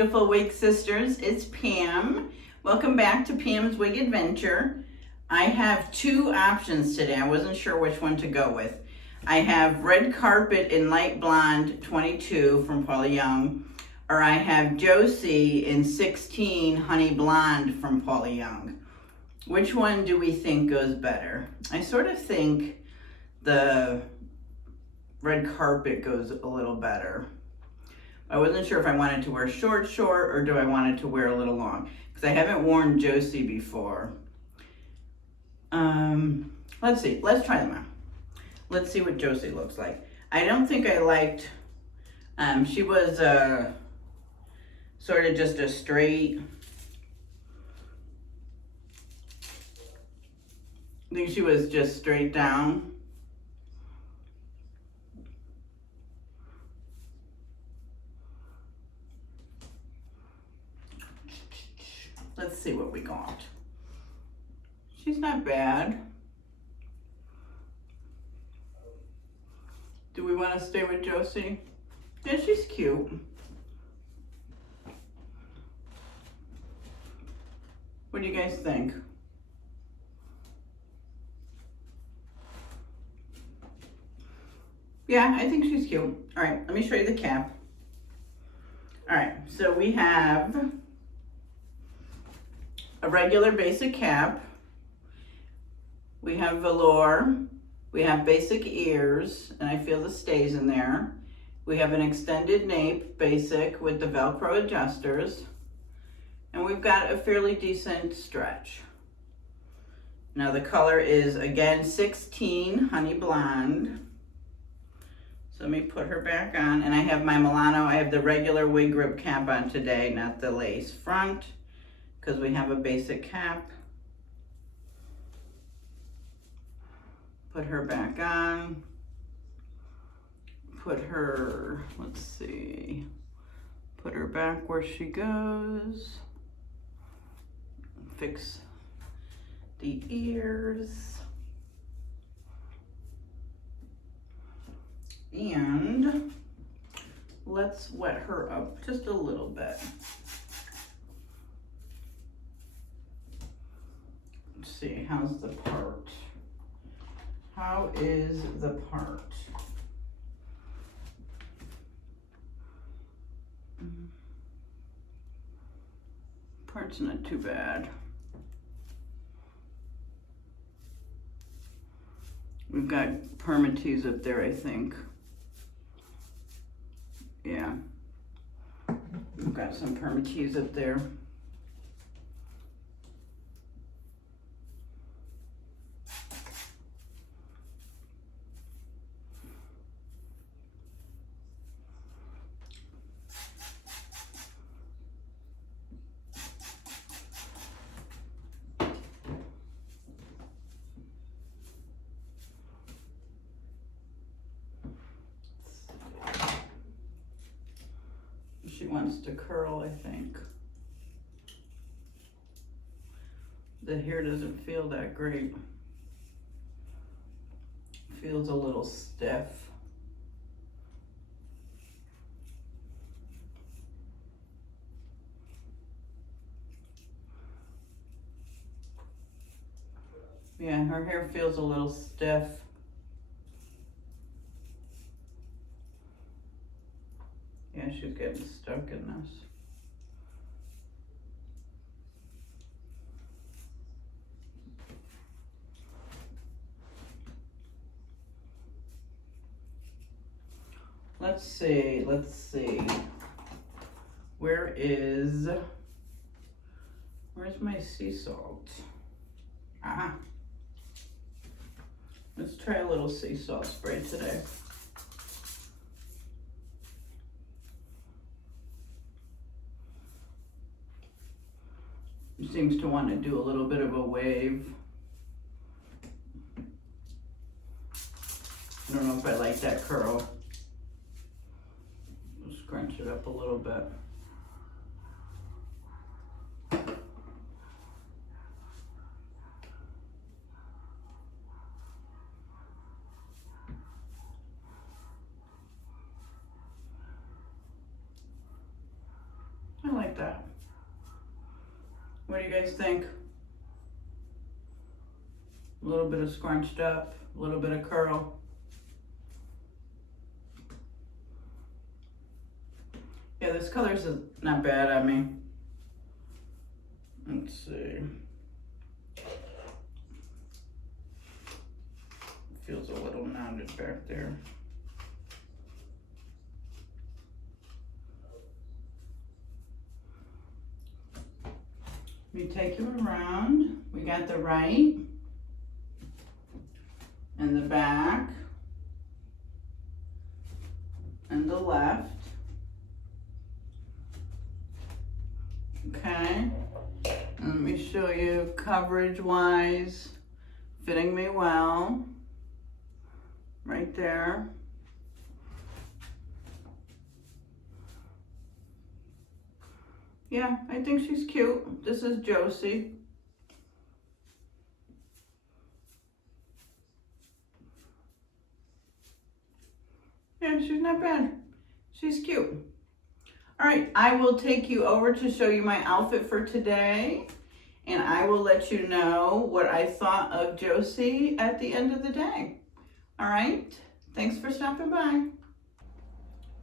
beautiful wig sisters, it's Pam. Welcome back to Pam's Wig Adventure. I have two options today. I wasn't sure which one to go with. I have Red Carpet in Light Blonde 22 from Paula Young, or I have Josie in 16 Honey Blonde from Paula Young. Which one do we think goes better? I sort of think the Red Carpet goes a little better. I wasn't sure if I wanted to wear short or do I want it to wear a little long, because I haven't worn Josie before. Let's see, let's try them out. Let's see what Josie looks like. I don't think I liked, she was sort of just a straight, I think she was just straight down. Let's see what we got. She's not bad. Do we want to stay with Josie? Yeah, she's cute. What do you guys think? Yeah, I think she's cute. All right, let me show you the cap. All right, so we have a regular basic cap. We have velour. We have basic ears, and I feel the stays in there. We have an extended nape basic with the Velcro adjusters. And we've got a fairly decent stretch. Now the color is, again, 16 Honey Blonde. So let me put her back on. And I have my Milano, I have the regular wig grip cap on today, not the lace front, because we have a basic cap. Put her back on. Put her, let's see, put her back where she goes. Fix the ears. And let's wet her up just a little bit. Let's see, how's the part? How is the part? Part's not too bad. We've got Permatease up there, I think. Yeah. We've got some Permatease up there. She wants to curl, I think. The hair doesn't feel that great. Feels a little stiff. Yeah, her hair feels a little stiff. Yeah, she's getting stuck in this. Let's see, let's see. Where's my sea salt? Ah. Let's try a little sea salt spray today. Seems to want to do a little bit of a wave. I don't know if I like that curl. I'll scrunch it up a little bit. What do you guys think? A little bit of scrunched up, a little bit of curl. Yeah, this color is not bad on me. Let's see. Feels a little knotted back there. We take you around. We got the right and the back and the left. Okay. Let me show you coverage wise, fitting me well. Right there. Yeah, I think she's cute. This is Josie. Yeah, she's not bad. She's cute. All right, I will take you over to show you my outfit for today, and I will let you know what I thought of Josie at the end of the day. All right, thanks for stopping by.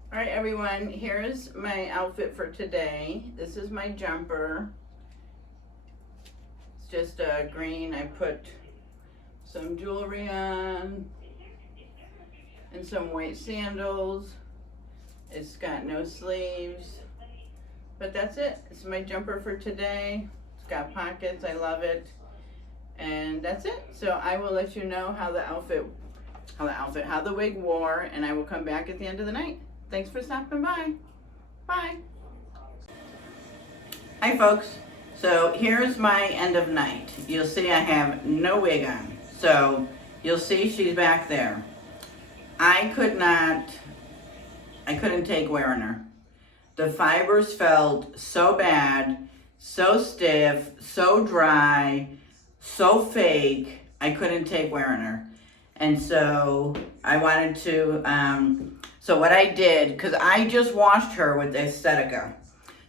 All right, everyone, here's my outfit for today. This is my jumper. It's just green. I put some jewelry on and some white sandals. It's got no sleeves, but that's it. It's my jumper for today. It's got pockets, I love it. And that's it. So I will let you know how the wig wore, and I will come back at the end of the night. Thanks for stopping by. Bye. Hi folks. So here's my end of night. You'll see I have no wig on. So you'll see she's back there. I couldn't take wearing her. The fibers felt so bad, so stiff, so dry, so fake. I couldn't take wearing her. And so I wanted to, so what I did, because I just washed her with Estetica.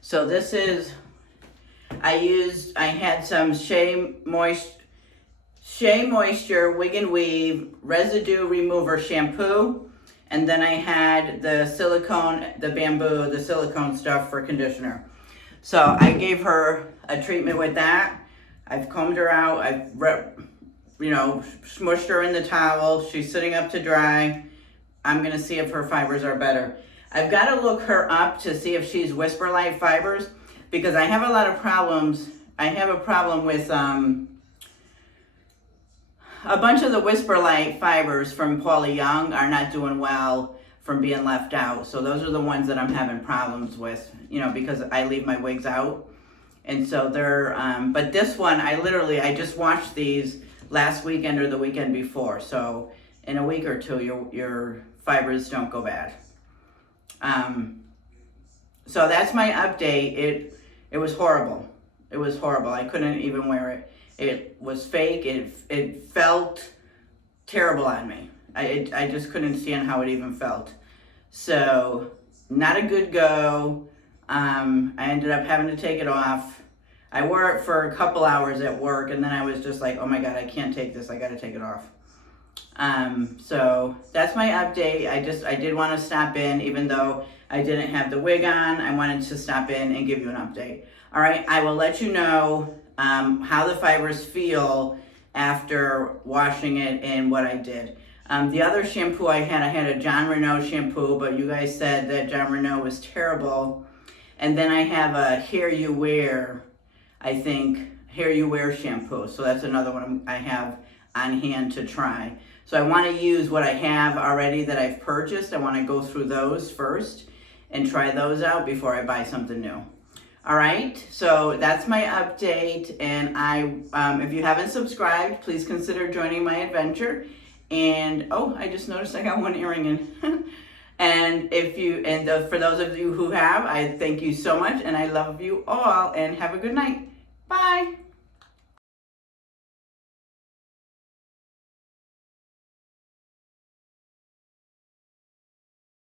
So this is, I had some Shea Moisture Wig and Weave Residue Remover Shampoo. And then I had the silicone, the bamboo, the silicone stuff for conditioner. So I gave her a treatment with that. I've combed her out. I've, smushed her in the towel. She's sitting up to dry. I'm gonna see if her fibers are better. I've got to look her up to see if she's Whisper Light fibers, because I have a lot of problems. I have a problem with a bunch of the Whisper Light fibers from Paula Young are not doing well from being left out. So those are the ones that I'm having problems with, because I leave my wigs out. And so they're, but this one, I just washed these last weekend or the weekend before. So in a week or two, your fibers don't go bad. So that's my update. It was horrible. It was horrible. I couldn't even wear it. It was fake. It felt terrible on me. I just couldn't stand how it even felt. So not a good go. I ended up having to take it off. I wore it for a couple hours at work, and then I was just like, oh my God, I can't take this. I got to take it off. So that's my update. I did want to stop in, even though I didn't have the wig on. I wanted to stop in and give you an update. All right, I will let you know how the fibers feel after washing it and what I did. The other shampoo I had a Jon Renau shampoo, but you guys said that Jon Renau was terrible. And then I have a Hair You Wear, I think, Hair You Wear shampoo. So that's another one I have on hand to try. So I want to use what I have already that I've purchased. I want to go through those first and try those out before I buy something new. All right, so that's my update. And if you haven't subscribed, please consider joining my adventure. And oh, I just noticed I got one earring in. And for those of you who have, I thank you so much, and I love you all, and have a good night. Bye.